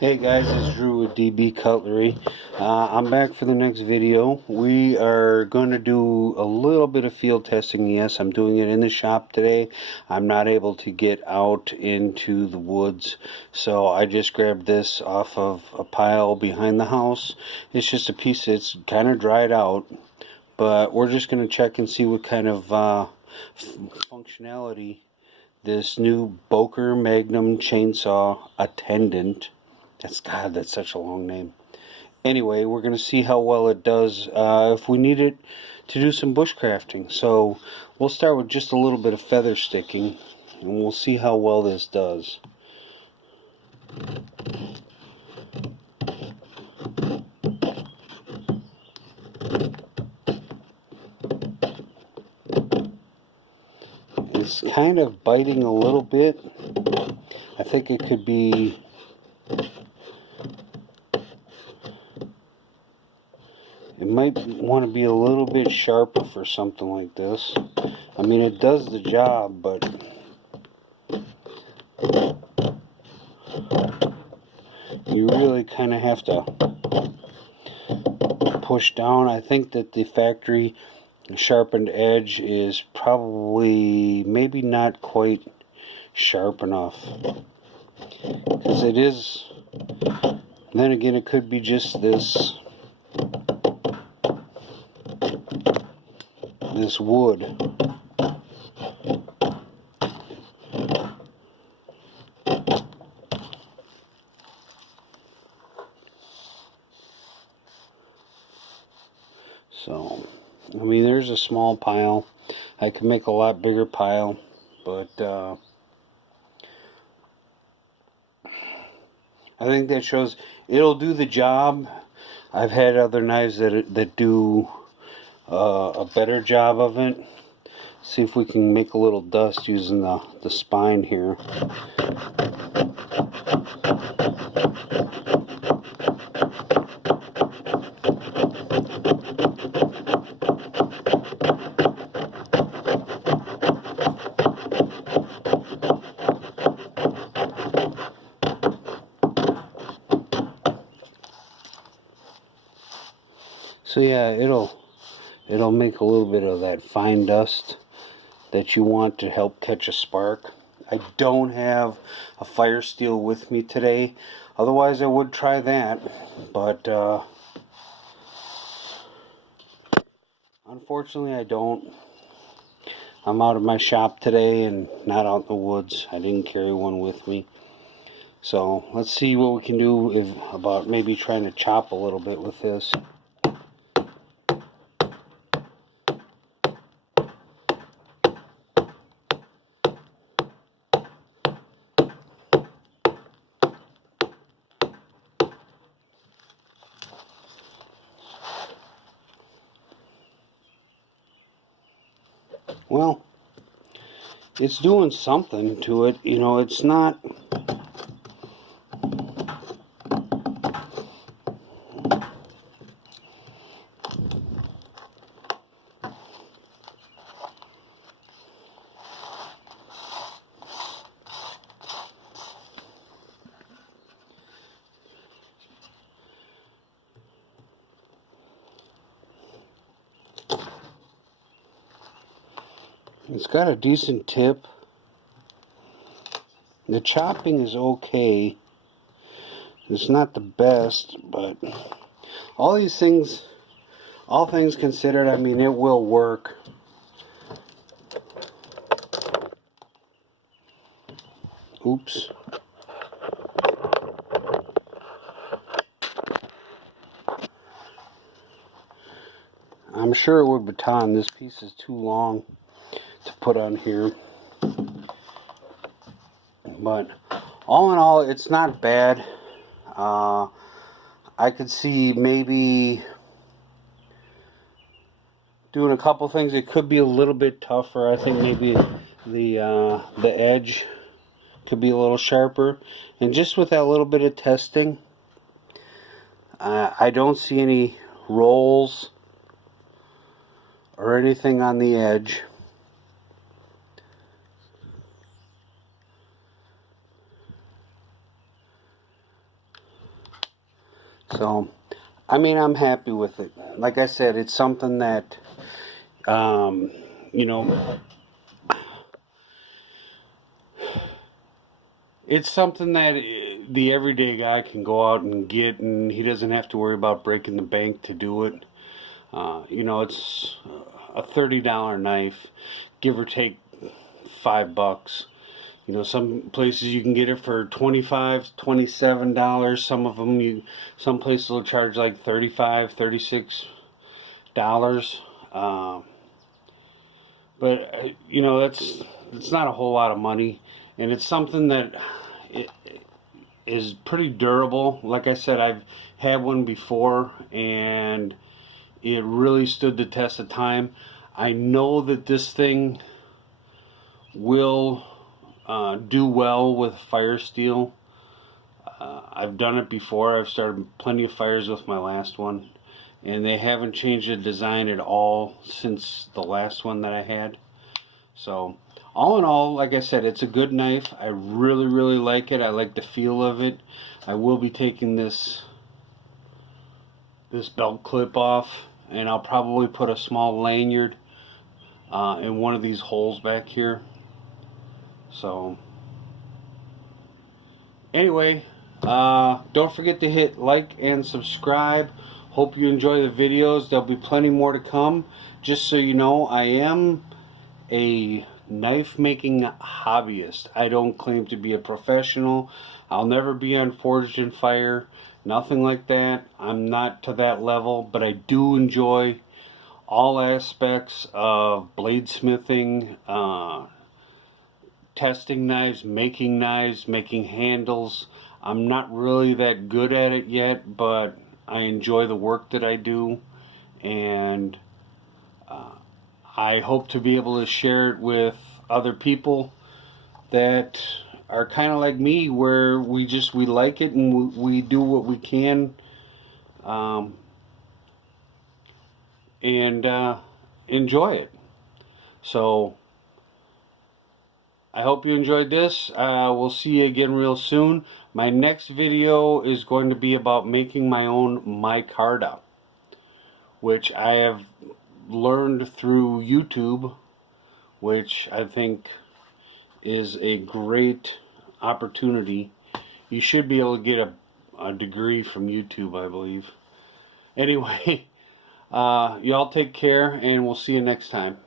Hey guys, it's Drew with DB Cutlery. I'm back for the next video. We are going to do a little bit of field testing. Yes, I'm doing it in the shop today. I'm not able to get out into the woods, so I just grabbed this off of a pile behind the house. It's just a piece that's kind of dried out, but we're just going to check and see what kind of functionality this new Boker Magnum chainsaw attendant. That's such a long name. Anyway, we're going to see how well it does if we need it to do some bushcrafting. So we'll start with just a little bit of feather sticking, and we'll see how well this does. It's kind of biting a little bit. I think it could be... It might want to be a little bit sharper for something like this. I mean, it does the job, but you really kind of have to push down. I think that the factory sharpened edge is probably maybe not quite sharp enough, because it is. Then again, it could be just this wood. So, I mean, there's a small pile. I could make a lot bigger pile, but I think that shows it'll do the job. I've had other knives that do a better job of it. See if we can make a little dust using the spine here. So yeah, it'll make a little bit of that fine dust that you want to help catch a spark. I don't have a fire steel with me today, otherwise I would try that, but unfortunately I don't. I'm out of my shop today and not out in the woods. I didn't carry one with me. So let's see what we can do about maybe trying to chop a little bit with this. Well, it's doing something to it. You know, it's not... It's got a decent tip. The chopping is okay. It's not the best, but all these things, all things considered, I mean, it will work. Oops. I'm sure it would baton. This piece is too long to put on here. But all in all, it's not bad. I could see maybe doing a couple things. It could be a little bit tougher. I think maybe the edge could be a little sharper. And just with that little bit of testing, I don't see any rolls or anything on the edge. So, I mean, I'm happy with it. Like I said, it's something that, you know, it's something that the everyday guy can go out and get, and he doesn't have to worry about breaking the bank to do it. You know, it's a $30 knife, give or take $5. You know, some places you can get it for $25, $27. Some places will charge like $35, $36. But you know, that's not a whole lot of money, and it's something that it is pretty durable. Like I said, I've had one before, and it really stood the test of time. I know that this thing will do well with fire steel. I've done it before. I've started plenty of fires with my last one, and they haven't changed the design at all since the last one that I had. So, all in all, like I said, it's a good knife. I really, really like it. I like the feel of it. I will be taking this belt clip off, and I'll probably put a small lanyard in one of these holes back here. So, anyway, don't forget to hit like and subscribe. Hope you enjoy the videos. There'll be plenty more to come. Just so you know, I am a knife making hobbyist. I don't claim to be a professional. I'll never be on Forged in Fire, nothing like that. I'm not to that level, but I do enjoy all aspects of bladesmithing, testing knives, making handles. I'm not really that good at it yet, but I enjoy the work that I do, and I hope to be able to share it with other people that are kind of like me, where we like it and we do what we can, and enjoy it. So I hope you enjoyed this. We'll see you again real soon. My next video is going to be about making my own micarta, which I have learned through YouTube, which I think is a great opportunity. You should be able to get a degree from YouTube, I believe. Anyway, y'all take care, and we'll see you next time.